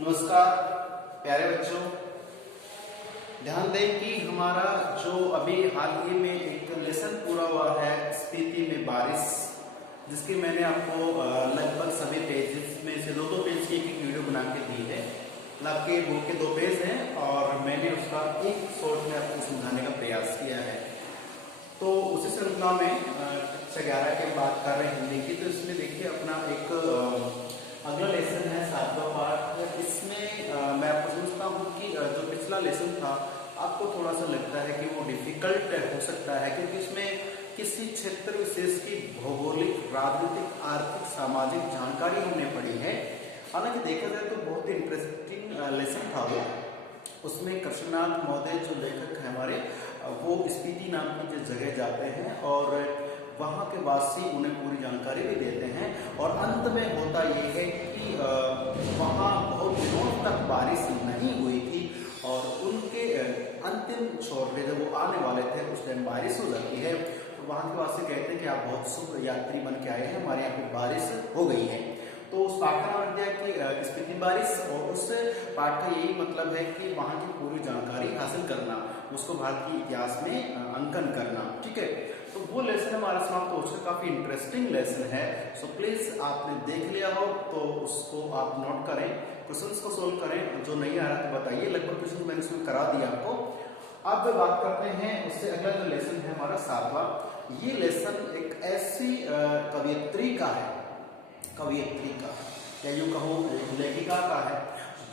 नमस्कार प्यारे बच्चों, ध्यान दें कि हमारा जो अभी हाल ही में एक लेसन पूरा हुआ है स्पीति में बारिश, जिसकी मैंने आपको लगभग सभी पेजेस में से दो पेज की एक वीडियो बना के दी है। आपके बुक के 2 पेज हैं और मैंने उसका एक शॉर्ट में आपको समझाने का प्रयास किया है। तो उसी श्रृंखला में कक्षा 11 की बात कर रहे हैं हिंदी की, तो इसमें देखिए अपना एक अगला लेसन है 7वां पार्ट। इसमें मैं आपको समझता हूँ कि जो पिछला लेसन था आपको थोड़ा सा लगता है कि वो डिफिकल्ट हो सकता है, क्योंकि इसमें किसी क्षेत्र विशेष की भौगोलिक, राजनीतिक, आर्थिक, सामाजिक जानकारी हमने पढ़ी है। हालांकि देखा जाए तो बहुत ही इंटरेस्टिंग लेसन था वो। उसमें कृष्णनाथ महोदय जो लेखक है हमारे, वो स्पीति नाम की जो जगह जाते हैं और वहाँ के वासी उन्हें पूरी जानकारी भी देते हैं। और अंत में होता ये है कि वहाँ बहुत दिनों तक बारिश नहीं हुई थी और उनके अंतिम छोर पे जब वो आने वाले थे उस टाइम बारिश हो जाती है। तो वहाँ के वासी कहते हैं कि आप बहुत शुभ यात्री बन के आए हैं, हमारे यहाँ पे बारिश हो गई है। तो उस पाठ का नाम दिया कि स्पीति बारिश, और उस पाठ का यही मतलब है कि वहाँ की पूरी जानकारी हासिल करना, उसको भारत के इतिहास में अंकन करना। ठीक है, तो वो लेसन हमारा समाप्त हो चुका। काफी इंटरेस्टिंग लेसन है। सो प्लीज आपने देख लिया हो तो उसको आप नोट करें, क्वेश्चंस को सोल्व करें। जो नहीं आ रहा तो बताइए, लगभग क्वेश्चन मैंने उसमें करा दिया आपको। अब बात करते हैं उससे अगला जो लेसन है हमारा 7वां। ये लेसन एक ऐसी कवियत्री का है, कवियत्री का या यूं कहूँ लेखिका का है,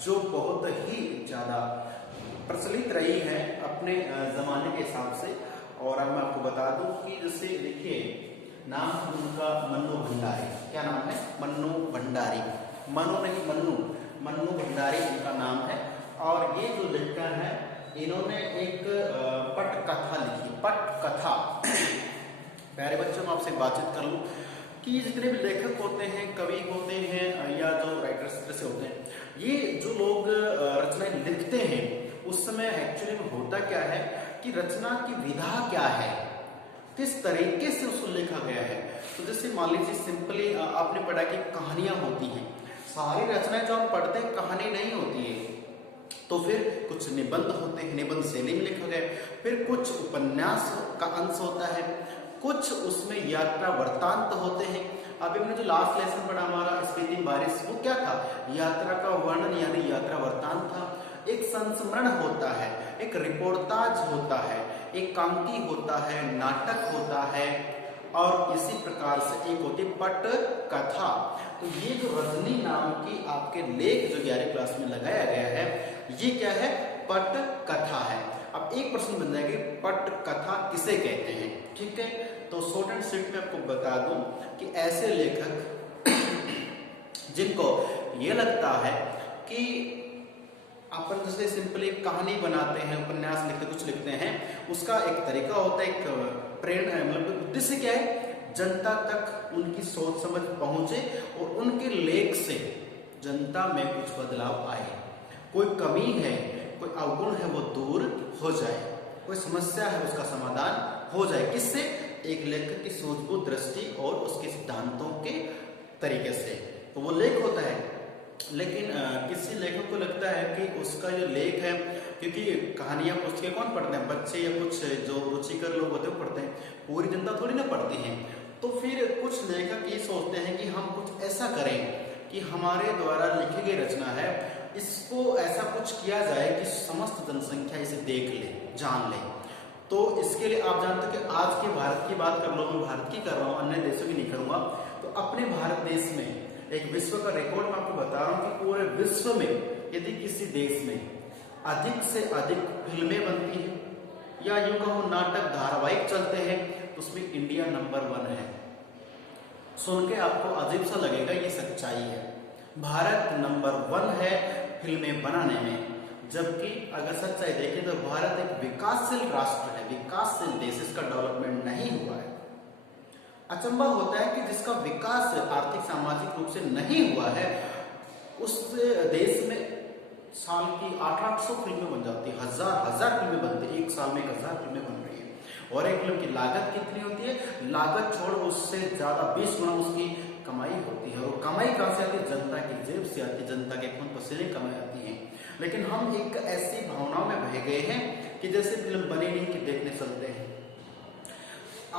जो बहुत ही ज्यादा प्रचलित रही है अपने जमाने के हिसाब से। और अब मैं आपको बता दूं कि जैसे देखिए, नाम उनका मन्नू भंडारी। क्या नाम है? मन्नू भंडारी। मनु नहीं, मन्नू, मन्नू भंडारी उनका नाम है। और ये जो लेखक है, इन्होंने एक पट कथा लिखी, पट कथा। प्यारे बच्चों, मैं आपसे बातचीत कर लूं कि जितने भी लेखक होते हैं, कवि होते हैं या जो राइटर्स जैसे होते हैं, ये जो लोग रचनाएं लिखते हैं उस समय एक्चुअली में होता क्या है कि रचना की विधा क्या है, किस तरीके से उसको लिखा गया है। तो जैसे मान लीजिए सिंपली आपने पढ़ा कि कहानियां होती हैं। सारी रचनाएं जो हम पढ़ते हैं कहानी नहीं होती है, तो फिर कुछ निबंध होते हैं, निबंध शैली में लिखा गया। फिर कुछ उपन्यास का अंश होता है, कुछ उसमें यात्रा वृत्तांत होते हैं। अभी हमने जो लास्ट लेसन पढ़ा हमारा स्पीति बारिश, वो क्या था? यात्रा का वर्णन यानी यात्रा वृत्तांत था। एक संस्मरण होता है, एक रिपोर्टाज होता है, एक कांति होता है, नाटक होता है, और इसी प्रकार से एक होती पट कथा। तो ये जो रजनी नाम की आपके लेख जो 11वीं क्लास में लगाया गया है, ये क्या है? पट कथा है। अब एक प्रश्न बन जाएगा, पट कथा किसे कहते हैं? ठीक है, तो शॉर्ट एंड स्वीट में आपको बता दूं कि ऐसे लेखक जिनको ये लगता है कि अपन जैसे सिंपली कहानी बनाते हैं, उपन्यास लिखते, कुछ लिखते हैं, उसका एक तरीका होता है, एक प्रेरणा, मतलब उद्देश्य क्या है? जनता तक उनकी सोच समझ पहुंचे और उनके लेख से जनता में कुछ बदलाव आए। कोई कमी है, कोई अवगुण है, वो दूर हो जाए, कोई समस्या है उसका समाधान हो जाए। किससे? एक लेखक की सूझबूझ दृष्टि और उसके सिद्धांतों के तरीके से। तो वो लेख होता है। लेकिन किसी लेखक को लगता है कि उसका जो लेख है, क्योंकि कहानियां पुस्तकें कौन पढ़ते हैं? बच्चे या कुछ जो रुचिकर लोग होते हैं पढ़ते हैं, पूरी जनता थोड़ी ना पढ़ती है। तो फिर कुछ लेखक ये सोचते हैं कि हम कुछ ऐसा करें कि हमारे द्वारा लिखी गई रचना है, इसको ऐसा कुछ किया जाए कि समस्त जनसंख्या इसे देख ले, जान ले। तो इसके लिए आप जानते हैं कि आज के भारत की बात कर लो, मैं भारत की कर रहा हूँ, अन्य देशों की नहीं करूंगा। तो अपने भारत देश में एक विश्व का रिकॉर्ड मैं आपको बता रहा हूँ कि पूरे विश्व में यदि किसी देश में अधिक से अधिक फिल्में बनती हैं या यूं कहूँ नाटक, धारावाहिक चलते हैं, तो उसमें इंडिया नंबर 1 है। सुन के आपको अजीब सा लगेगा, ये सच्चाई है। भारत नंबर 1 है फिल्में बनाने में। जबकि अगर सच्चाई देखें तो भारत एक विकासशील राष्ट्र है, विकासशील देश, इसका डेवलपमेंट नहीं हुआ है। अचंभा होता है कि जिसका विकास आर्थिक सामाजिक रूप से नहीं हुआ है, उस देश में साल की 800 फिल्में बन जाती है, हजार फिल्में बनती है, एक साल में 1000 फिल्में बन रही है। और एक फिल्म की लागत कितनी होती है? लागत छोड़ उससे ज्यादा 20 गुना उसकी कमाई होती है, और कमाई कहाँ से आती है? जनता की जेब से आती है, जनता के खून पसीने कमाई आती है। लेकिन हम एक ऐसी भावनाओं में बह गए हैं कि जैसे फिल्म बनी नहीं कि देखने चलते हैं।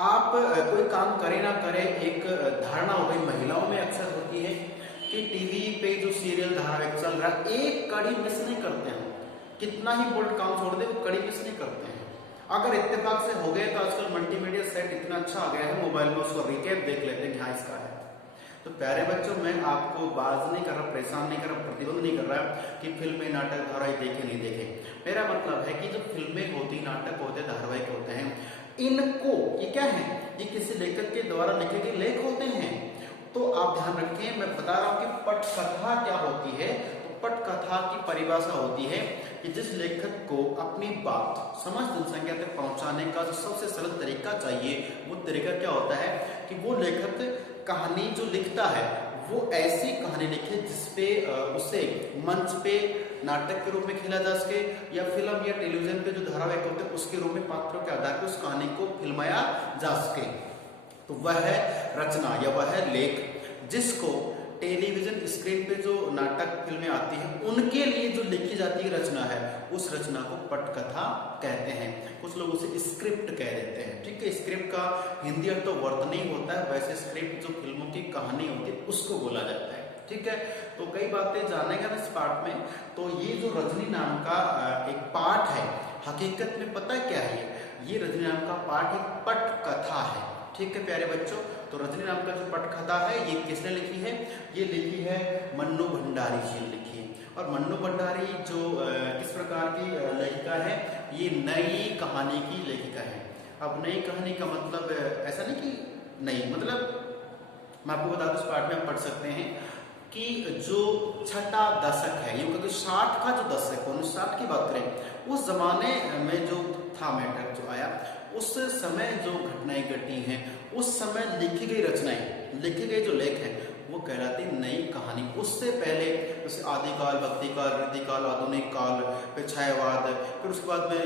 आप कोई काम करे ना करे, एक धारणा हो गई महिलाओं में अक्सर होती है कि टीवी पे जो सीरियल धारावाहिक चल रहा है एक कड़ी मिस नहीं करते हम, कितना ही बोल्ड काम छोड़ दे वो कड़ी मिस नहीं करते हैं। अगर इत्तेफाक से हो गए तो आजकल मल्टीमीडिया सेट इतना अच्छा आ गया है, मोबाइल में उसको रिकैप देख लेते हैं कि हाँ इसका है। तो प्यारे बच्चों, मैं आपको बाज नहीं कर रहा, परेशान नहीं कर रहा, प्रतिबंध नहीं कर रहा कि फिल्में नाटक धारावाहिक देखे नहीं देखे। मेरा मतलब है कि जो फिल्में होती, नाटक होते, धारावाहिक होते हैं, इनको ये क्या है, ये किसी लेखक के द्वारा लिखे गए लेख होते हैं। तो आप ध्यान रखें, मैं बता रहा हूं कि पटकथा क्या होती है। तो पटकथा की परिभाषा होती है कि जिस लेखक को अपनी बात समस्त जनसंख्या तक पहुंचाने का जो सबसे सरल तरीका चाहिए, वो तरीका क्या होता है कि वो लेखक कहानी जो लिखता है वो ऐसी कहानी लिखे जिसपे उसे मंच पे नाटक के रूप में खेला जा सके, या फिल्म या टेलीविजन पे जो धारावाहिक होते हैं उसके रूप में पात्रों के आधार पर उस कहानी को फिल्माया जा सके। तो वह है रचना या वह है लेख, जिसको टेलीविजन स्क्रीन पे जो नाटक फिल्में आती हैं उनके लिए जो लिखी जाती है रचना है, उस रचना को पटकथा कहते हैं। कुछ लोग उसे स्क्रिप्ट कह देते हैं। ठीक है, स्क्रिप्ट का हिंदी अर्थ तो वर्तनी होता है, वैसे स्क्रिप्ट जो फिल्मों की कहानी होती है उसको बोला जाता है। ठीक है, तो कई बातें जानेगा इस पार्ट में। तो ये जो रजनी नाम का एक पाठ है, हकीकत में पता है क्या है? ये रजनी नाम का पाठ एक पटकथा है। ठीक है प्यारे बच्चों, तो रजनी नाम का जो पटकथा है ये किसने लिखी है? ये लिखी है मन्नू भंडारी जी ने लिखी है। और मन्नू भंडारी जो किस प्रकार की लेखिका है? ये नई कहानी की लेखिका है। अब नई कहानी का मतलब ऐसा नहीं कि नहीं, मतलब मैं आपको बता दूं, इस पाठ में आप पढ़ सकते हैं कि जो छठा दशक है, यूं क्योंकि 60 का जो दशक है, 1960 की बात करें, उस जमाने में जो था मैटर जो आया, उस समय जो घटनाएं घटी हैं, उस समय लिखी गई रचनाएं, लिखे गए जो लेख हैं, वो कहलाती नई कहानी। उससे पहले जैसे आदिकाल, भक्तिकाल, रीतिकाल, आधुनिक काल, फिर छायावाद, फिर उसके बाद में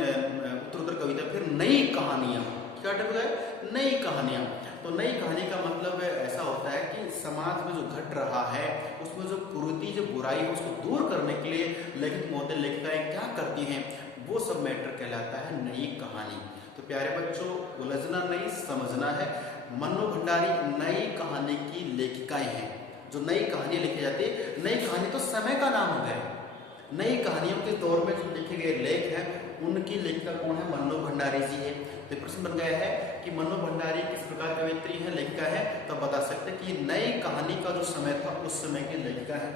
उत्तरोत्तर कविता, फिर नई कहानियां। क्या टप गए? नई कहानियां। तो नई कहानी का मतलब ऐसा होता है कि समाज में जो घट रहा है उसमें जो कुरीति, जो बुराई है, उसको दूर करने के लिए लेखक महोदय, लेखिकाएं क्या करती हैं, वो सब मैटर कहलाता है नई कहानी। तो प्यारे बच्चों, उलझना नहीं, समझना है। मन्नू भंडारी नई कहानी की लेखिकाएं हैं। जो नई कहानी लिखी जाती है, नई कहानी तो समय का नाम हो गया। नई कहानियों के दौर में जो लिखे गए लेख हैं उनकी लेखिका कौन है? मन्नू भंडारी जी है। तो प्रश्न बन गया है कि मन्नू भंडारी किस प्रकार कवयित्री है, लेखिका है? तो बता सकते हैं कि नई कहानी का जो समय था उस समय की लेखिका है।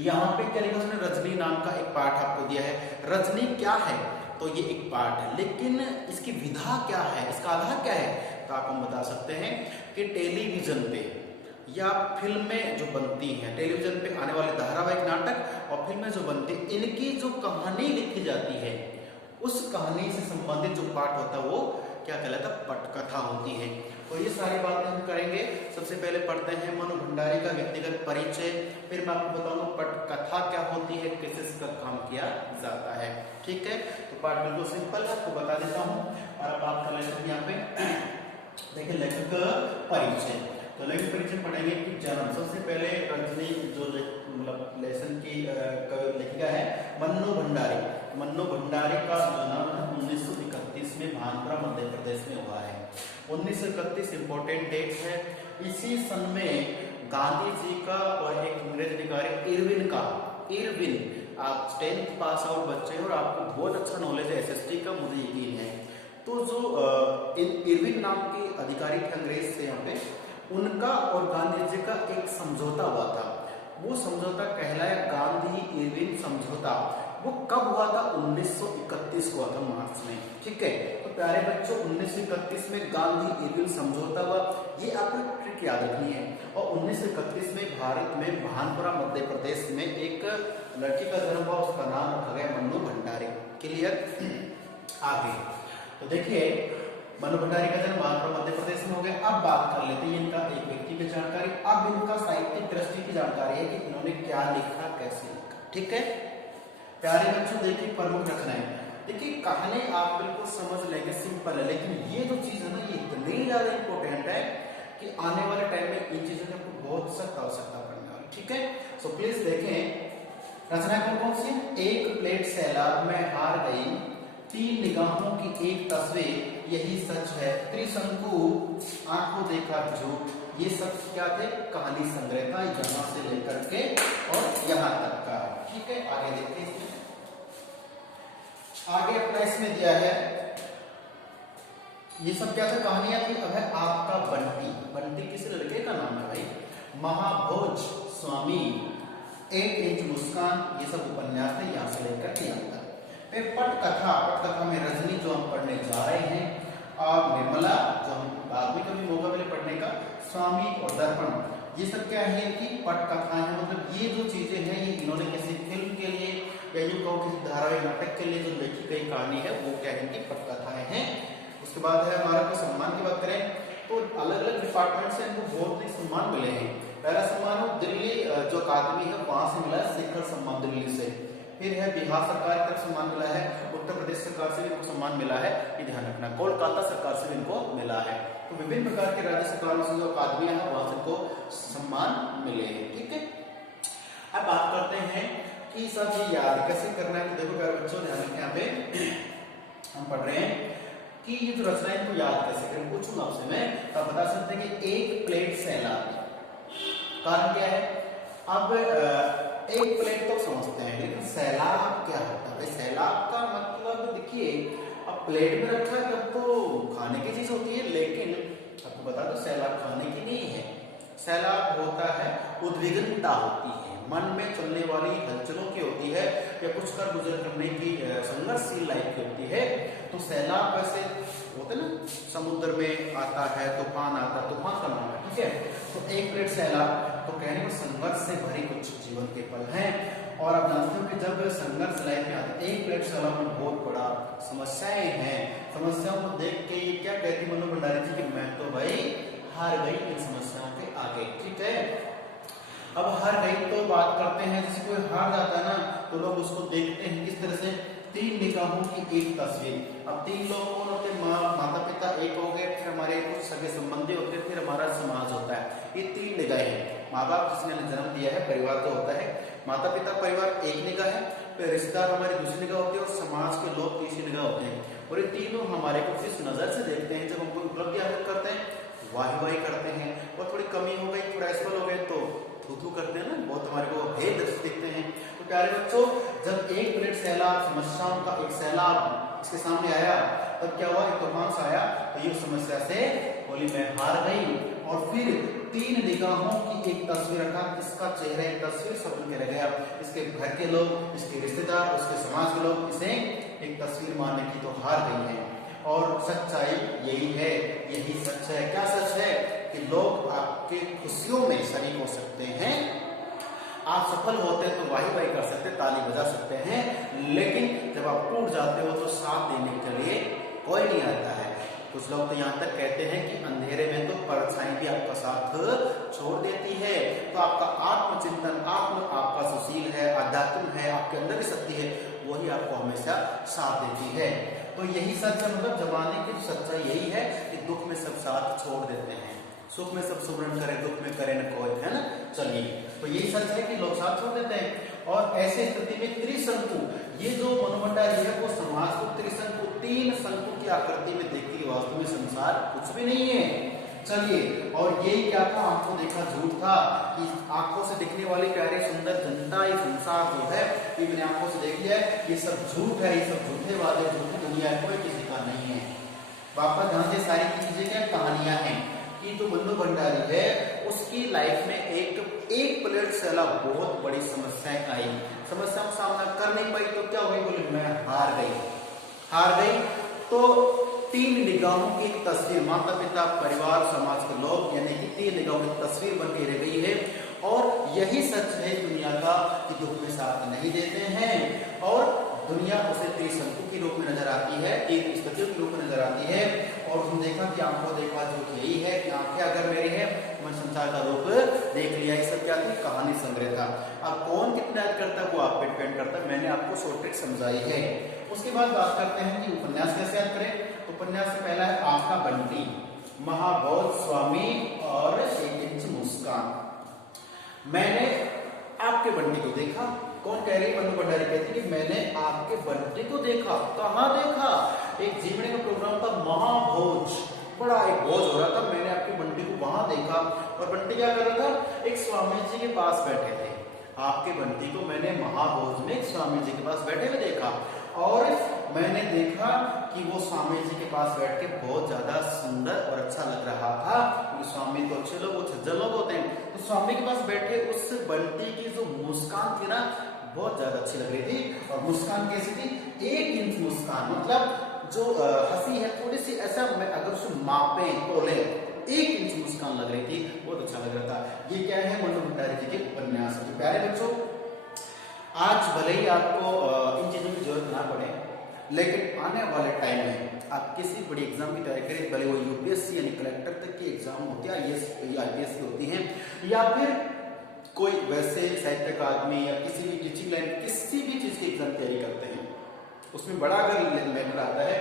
यहाँ पे क्या लिखा उसने? रजनी नाम का एक पाठ आपको दिया है। रजनी क्या है? तो ये एक पाठ है, लेकिन इसकी विधा क्या है, इसका आधार क्या है? तो आप हम बता सकते हैं कि टेलीविजन पे या फिल्में जो बनती हैं, टेलीविजन पे आने वाले धारावाहिक, नाटक और फिल्में जो बनती हैं, इनकी जो कहानी लिखी जाती है, उस कहानी से संबंधित जो पाठ होता है वो क्या कहलाता है? पटकथा होती है। तो ये सारी बातें हम करेंगे। सबसे पहले पढ़ते हैं मन्नू भंडारी का व्यक्तिगत परिचय, फिर मैं आपको बताऊंगा पटकथा क्या होती है, कैसे इसका काम किया जाता है। ठीक है, तो पाठ बिल्कुल सिंपल है, आपको बता देता हूँ। और अब बात कर लेते हैं यहाँ पे, देखिए लेखक परिचय। तो लेखक परिचय पढ़ेंगे कि जन्म। सबसे पहले रजनी जो मतलब लेसन की लेखिका है मन्नू भंडारी। मन्नू भंडारी का जन्म 1931 में भानपुरा मध्य प्रदेश में हुआ है। 1931 इंपॉर्टेंट डेट है। इसी सन में गांधी जी का और एक अंग्रेज अधिकारी इरविन का, इरविन, आप 10th पास आउट बच्चे हैं और आपको बहुत अच्छा नॉलेज है एसएसटी का, मुझे यकीन है। तो जो इरविन नाम के अधिकारी थे अंग्रेज थे यहाँ पे, उनका और गांधी जी का एक समझौता हुआ था। वो समझौता कहलाया गांधी इरविन समझौता। वो कब हुआ था? 1931 को हुआ था, मार्च में। ठीक है, तो प्यारे बच्चों 1931 में गांधी इरविन समझौता हुआ, ये आपको ट्रिक याद रखनी है। और 1931 में भारत में भानपुरा मध्य प्रदेश में एक लड़की का जन्म हुआ, उसका नाम रखा गया मन्नू भंडारी। क्लियर? आगे तो देखिए मन्नू भंडारी का जन्म भानपुरा मध्य प्रदेश में हो गया। अब बात कर लेते हैं इनका एक व्यक्ति की जानकारी। अब इनका साहित्यिक दृष्टि की जानकारी है कि इन्होंने क्या लिखा, कैसे लिखा। ठीक है प्यारे बच्चों, देखिए प्रमुख रचनाएं। देखिए कहानी आप बिल्कुल समझ लेंगे, सिंपल है, लेकिन ये जो चीज है ना, ये इतनी ज्यादा इंपॉर्टेंट है कि आने वाले टाइम में इन चीजों की आपको तो प्लीज देखें रचना कौन कौन सी है। एक प्लेट सैलाब में हार गई, तीन निगाहों की एक तस्वीर, यही सच है, त्रिशंकु, आंखों देखा झूठ, ये सब क्या थे, कहानी संग्रह था, यहाँ से लेकर के और यहाँ तक का। ठीक है, आगे देखते हैं इसमें। आगे अपना इसमें दिया है, ये सब क्या था, कहानियां थी। अब है आपका बंटी। बंटी किस लड़के का नाम है भाई। महाभोज स्वामी, 1 इंच मुस्कान, ये सब उपन्यास थे, यहाँ से लेकर के यहाँ तक। फिर पटकथा, पटकथा में रजनी जो हम पढ़ने जा रहे हैं, और निर्मला जो हम बाद में कभी मौका मिले पढ़ने का, स्वामी और दर्पण, ये सब क्या है कि पटकथा है। मतलब ये जो चीजें हैं ये इन्होंने किसी फिल्म के लिए या यूं कहो किसी धारावाहिक नाटक के लिए जो लिखी गई कहानी है वो क्या है कि पटकथाएं हैं। उसके बाद है हमारा को सम्मान की बात करें तो अलग अलग डिपार्टमेंट से इनको बहुत ही सम्मान मिले हैं। पहला सम्मान हो दिल्ली जो अकादमी है वहां से मिला है, शिखर सम्मान दिल्ली से। फिर है बिहार सरकार की तरफ सम्मान मिला है, उत्तर प्रदेश सरकार से भी इनको सम्मान मिला है, ये ध्यान रखना। कोलकाता सरकार से भी इनको मिला है। तो विभिन्न प्रकार के राज्य सरकारों से जो अकादमियां हैं वहां से इनको सम्मान मिले हैं। ठीक है, अब बात करते हैं कि सब ये याद कैसे करना है। तो देखो प्यारे बच्चों ध्यान रखें, यहाँ पे हम पढ़ रहे हैं कि ये जो रचना है इनको याद कैसे करें। पूछूंगा आपसे मैं, तो आप बता सकते हैं कि एक प्लेट सैलाब, कारण क्या है। अब एक प्लेट तो समझते हैं, लेकिन सैलाब क्या होता है। सैलाब का मतलब देखिए, अब प्लेट में रखा है तब तो खाने की चीज होती है, लेकिन आपको बता दो सैलाब खाने की नहीं है। सैलाब होता है उद्विग्नता होती है, मन में चलने वाली हलचलों की होती है, या कुछ कर गुजर करने की संघर्षशील लाइफ की होती है। तो सैलाब वैसे होते ना, समुद्र में आता है तूफान, आता है तूफान का नाम है। ठीक है, तो एक प्लेट सैलाब तो कहने को संघर्ष से भरी कुछ जीवन के पल हैं। और आप जानते हो कि जब संघर्ष लाइफ में आता है, एक प्लेट सैलाब में बहुत बड़ा समस्याएं हैं। समस्याओं को देख के ये क्या कहती मनु भंडारी जी कि मैं तो भाई हार गई इन समस्याओं के आगे। ठीक है, अब हार गई तो बात करते हैं, जैसे कोई हार जाता है ना तो लोग उसको देखते हैं किस तरह से, तीन निगाहों की एक तस्वीर। अब तीन लोग कौन होते हैं, माता पिता एक हो गए, फिर हमारे कुछ सगे संबंधी होते हैं, फिर हमारा समाज होता है। ये तीन निगाहें हैं। माँ बाप जिसने जन्म दिया है, परिवार जो होता है, माता पिता परिवार एक निगाह है, फिर रिश्तेदार हमारी दूसरी निगाह होती है, और समाज के लोग तीसरी निगाह होते हैं। और ये तीनों हमारे को किस नजर से देखते हैं। जब हम कोई उपलब्धि हासिल करते हैं वाही वाही करते हैं, और थोड़ी कमी हो गई, थोड़ा असफल हो गए तो थू करते हैं ना, बहुत हमारे को हे दृष्टि देखते हैं। तो प्यारे बच्चों, जब एक प्लेट सैलाब, समस्याओं का एक सैलाब इसके सामने आया, तब क्या हुआ, एक तूफान सा आया, तो ये समस्या से बोली मैं हार गई। और फिर तीन निगाहों की एक तस्वीर रखा, इसका चेहरा एक तस्वीर सब के रह गया। इसके घर के लोग, इसके रिश्तेदार, उसके समाज के लोग इसे एक तस्वीर मानने की तो हार गई है। और सच्चाई यही है, यही सच है। क्या सच है कि लोग आपके खुशियों में शरीक हो सकते हैं, आप सफल होते हैं तो वाही वाही कर सकते हैं, ताली बजा सकते हैं, लेकिन जब आप टूट जाते हो तो साथ देने के लिए कोई नहीं आता है। कुछ लोग तो यहाँ तक कहते हैं कि अंधेरे में तो परछाई भी आपका साथ छोड़ देती है। तो आपका आत्मचिंतन, आपका सुशील है, आध्यात्म है, आपके अंदर ही शक्ति है, वही आपको हमेशा साथ देती है। तो यही सच है, मतलब जमाने की सच्चाई यही है कि दुख में सब साथ छोड़ देते हैं, सुख में सब सुमरण करे, दुख में करे न कोई, है ना। चलिए, तो यही सच है कि लोग साथ छोड़ देते हैं। और ऐसे स्थिति में त्रिशंकु, ये जो मनु भंडारी है वो समाज को त्रिशंकु, तीन शंकु की आकृति में देखती है। वास्तव में संसार कुछ भी नहीं है। चलिए, और यही क्या था, आंखों देखा झूठ था कि आंखों से दिखने वाली प्यारी सुंदर जनता, ये संसार जो है ये मैंने आंखों से देख लिया है, ये सब झूठ है, ये सब झूठे वादे, झूठी दुनिया है, कोई किसी का नहीं है। वापस ध्यान से, सारी चीजें क्या कहानियां हैं कि जो मनु भंडारी है उसकी लाइफ में एक प्लेट सैलाब बहुत बड़ी समस्याएं आई, समस्याओं का सामना कर नहीं पाई, तो क्या हुई, बोले मैं हार गई। तो तीन निगाहों की एक तस्वीर, माता पिता परिवार समाज के लोग, यानी कि तीन निगाहों की तस्वीर बन के रह गई है। और यही सच है दुनिया का कि दुख में साथ नहीं देते हैं, और दुनिया उसे त्रिशंकु के रूप में नजर आती है, एक स्थितियों के रूप में नजर आती है। और तुम देखा कि आंखों देखा जो यही है कि आंखें अगर मेरी है मैं संसार का रूप देख लिया। ये सब क्या थी, कहानी संग्रह था। अब कौन कितना याद करता है वो आप पे डिपेंड करता है, मैंने आपको शॉर्ट ट्रिक समझाई है। उसके बाद बात करते हैं कि उपन्यास कैसे याद करें। उपन्यास से पहला है आपका बंटी, महाबोध स्वामी और 1 इंच मुस्कान। मैंने आपके आपके बंटी को देखा। कौन कह रही है? मनु भंडारी कहती है कि मैंने आपके बंटी को देखा। कहाँ देखा? एक जीवनी का प्रोग्राम था महाभोज, बड़ा एक भोज हो रहा था, मैंने आपके बंटी को वहां देखा। और बंटी क्या कर रहा था? एक स्वामी जी के पास बैठे थे। आपके बंटी को मैंने महाभोज में स्वामी जी के पास बैठे हुए देखा और मैंने देखा कि वो स्वामी जी के पास बैठ के बहुत ज्यादा सुंदर और अच्छा लग रहा था, क्योंकि स्वामी तो अच्छे लोग, वो सज्जन लोग होते हैं। तो स्वामी के पास बैठे उस बंटी की जो मुस्कान थी ना, बहुत ज्यादा अच्छी लग रही थी। और मुस्कान कैसी थी? 1 इंच मुस्कान, मतलब जो हंसी है थोड़ी सी ऐसा, अगर उसे मापे तोले 1 इंच मुस्कान लग रही थी, बहुत अच्छा लग रहा था। ये क्या है? मनु भंडारी जी के उपन्यास। तो प्यारे बच्चों, आज भले ही आपको इन चीजों की जरूरत ना पड़े, लेकिन आने वाले टाइम में आप किसी बड़ी एग्जाम की तैयारी करें, भले वो यूपीएससी यानी कलेक्टर तक की एग्जाम होती है, आईपीएस की होती है, या फिर कोई वैसे साहित्य अकादमी या किसी भी टीचिंग लाइन, किसी भी चीज की एग्जाम तैयारी करते हैं, उसमें बड़ा अगर लेटर आता है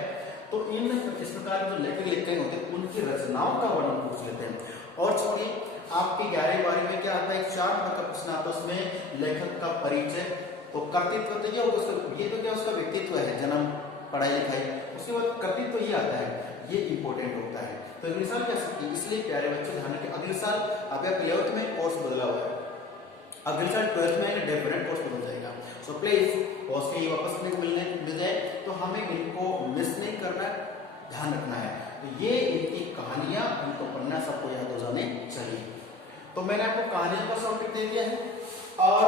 तो इन इस प्रकार के जो लेटर लिखते हैं होते हैं, उनकी रचनाओं का वर्णन पूछ लेते हैं। और छोड़िए, आपके 11वीं 12वीं में क्या आता है? 4 नंबर का प्रश्न आता है, उसमें लेखक का परिचय। तो कर्तृत्व तो क्या होगा उसका? ये तो क्या उसका व्यक्तित्व है, जन्म, पढ़ाई लिखाई, उसके बाद कर्तृत्व ही आता है, ये इंपॉर्टेंट होता है। तो अगले साल क्या सकती है? इसलिए प्यारे बच्चों ध्यान रखिए, अगले साल आपका 11th में कोर्स बदला हुआ है, अगले साल 12th में डिफरेंट कोर्स बदल जाएगा। सो प्लीज कोर्स के वापस मिल जाए तो हमें इनको मिस नहीं करना, ध्यान रखना है। तो ये इनकी कहानियां, इनको पढ़ना सबको याद हो जाने चाहिए। तो मैंने आपको कहानियों का शॉर्टकट दे दिया है और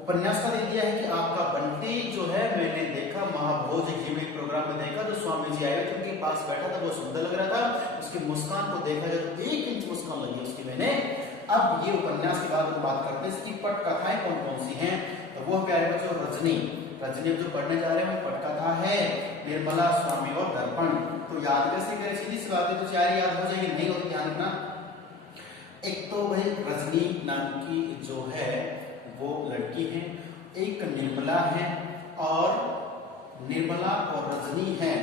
उपन्यास का दे दिया है कि आपका बंटी जो है मैंने देखा महाभोज जीवनी प्रोग्राम में देखा, जो स्वामी जी आए थे उनके पास बैठा था, बहुत सुंदर लग रहा था, उसकी मुस्कान को देखा जब 1 इंच मुस्कान लगी उसकी मैंने। अब ये उपन्यास के बाद हम बात करते हैं इसकी पटकथाएं कौन कौन सी हैं। तो वो प्यारे बच्चों, रजनी जो पढ़ने जा रहे हैं पटकथा है निर्मला, स्वामी और दर्पण। तो याद कैसे करें? सीधी सी बात है, तो 4 याद हो जाएगी, नहीं होती ध्यान रखना। एक तो भाई रजनी नाम की जो है वो लड़की है, एक निर्मला है, और निर्मला और रजनी है,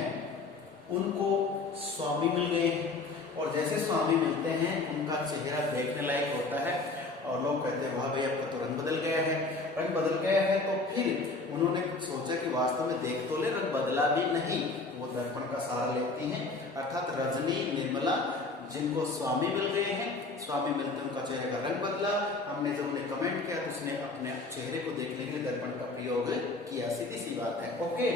उनको स्वामी मिल गए हैं। और जैसे स्वामी मिलते हैं उनका चेहरा देखने लायक होता है और लोग कहते हैं वाह भाई आपका तो रंग बदल गया है। रंग बदल गया है तो फिर उन्होंने सोचा कि वास्तव में देख तो ले, रंग बदला भी नहीं, वो दर्पण का सहारा लेती हैं। अर्थात रजनी, निर्मला जिनको स्वामी मिल गए हैं, स्वामी मिलते उनका चेहरे का रंग बदला। हमने जब उन्हें कमेंट किया तो उसने अपने चेहरे को देखने के लिए दर्पण का प्रयोग किया, सीधी सी बात है। ओके,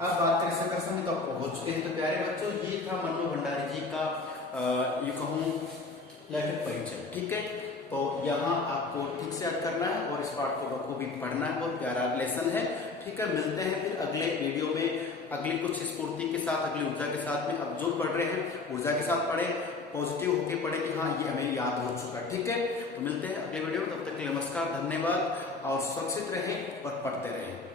अब बात करें संकर्षण में, तो आपको हो चुके हैं। तो प्यारे बच्चों, ये था मनु भंडारी जी का ये कहूँ लेखक परिचय, ठीक है। तो यहाँ आपको ठीक से याद करना है और इस पाठ को बखूबी पढ़ना है, बहुत प्यारा लेसन है, ठीक है। मिलते हैं फिर अगले वीडियो में, अगली कुछ स्फूर्ति के साथ, अगली ऊर्जा के साथ में। अब जो पढ़ रहे हैं ऊर्जा के साथ पढ़े, पॉजिटिव होके पढ़े कि हाँ ये हमें याद हो चुका है, ठीक है। तो मिलते हैं अगले वीडियो में, तब तक के लिए नमस्कार, धन्यवाद और सुरक्षित रहें और पढ़ते रहें।